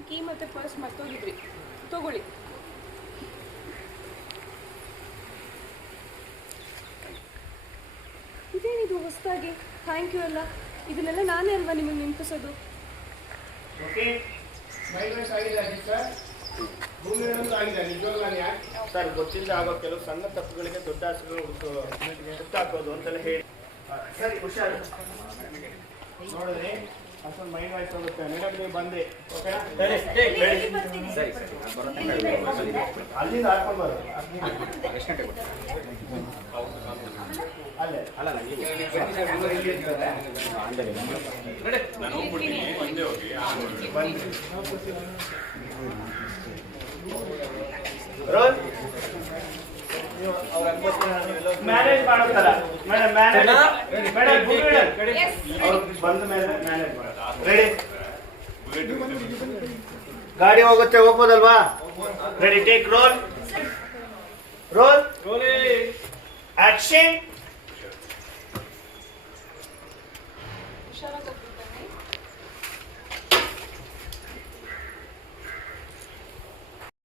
ನಿಮ್ಮ ಕೀ ಮತ್ತು ಪರ್ಸ್ ಮರ್ತೋಗಿದ್ರಿ, ತಗೊಳ್ಳಿ. ಇದೇನಿದು ಹೊಸದಾಗಿ ಥ್ಯಾಂಕ್ ಯು ಅಲ್ಲ, ಇದನ್ನೆಲ್ಲ ನಾನೇ ಅಲ್ವಾ ನಿಮಗೆ ನೆನಪಿಸೋದು. ಸರ್ ಗೊತ್ತಿಲ್ಲದೆ ಆಗೋ ಕೆಲವು ಸಣ್ಣ ತಪ್ಪುಗಳಿಗೆ ದೊಡ್ಡ ಹೆಸರುಗಳು ಹುಟ್ಟಾಕೋದು ಅಂತೆಲ್ಲ ಹೇಳಿ. ಸರಿ ಹುಷಾರು ನೋಡಿದ್ರಿ, ಅಷ್ಟೊಂದು ಮೈಂಡ್ ವಾಯ್ಸ್ ಹೋಗುತ್ತೆ. ಮೇಡಮ್ ನೀವು ಬಂದ್ರಿ, ಓಕೆನಾ? ಅಲ್ಲಿಂದ ಹಾಕೊಂಡು ಬರೋದು ಅಲ್ಲೇ ಅಲ್ಲ ಮ್ಯಾನೇಜ್ ಮಾಡೋದಲ್ಲ ಮೇಡಮ್, ಬಂದ ಮೇಲೆ ಮ್ಯಾನೇಜ್ ಮಾಡೋದು. ರೆಡಿ? ಗಾಡಿ ಹೋಗುತ್ತೆ, ಹೋಗ್ಬೋದಲ್ವಾ? Ready, take roll, roll, action. ಹುಷಾರಾಗಿ